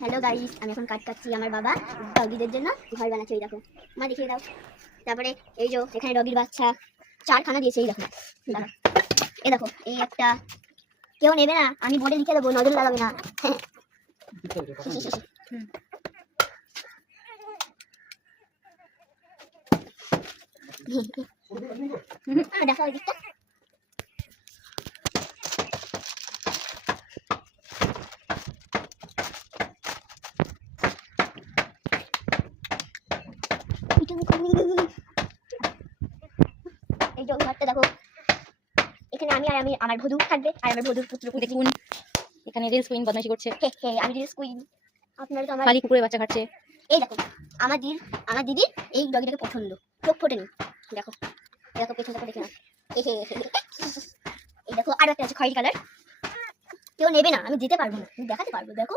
Hello guys, আমি এখন কাট কাটছি আমার বাবা ডগিদের জন্য ঘর বানাচ্ছে। এই দেখো মা, দেখিয়ে দাও। তারপরে এই যে এখানে ডগির বাচ্চা চারখানা দিয়েছে। এই দেখো, দাঁড়াও, এই দেখো, এই একটা। কেউ নেবে না, আমি বোর্ডে লিখে দেবো, নজর লাগাবে না। দেখো ওই দিকটা। এই যে ঘরটা দেখো, এখানে আমি আমার ভদু থাকবে, আর আমার ভদুর পুত্র দেখুন এখানে রিলস কুইন বদমাইশি করছে। আমি রিলস কুইন। আপনারা তো আমার খালি কুকুরের বাচ্চা খাচ্ছে। এই দেখো, আমার দিদির এই ডগিটাকে পছন্দ, চোখ ফোটেনি। দেখো দেখো, পেছনটা দেখে না। এই দেখো, আরো একটা আছে খয়েরি কালার। কেউ নেবে না, আমি দিতে পারবো না, দেখাতে পারবো। দেখো।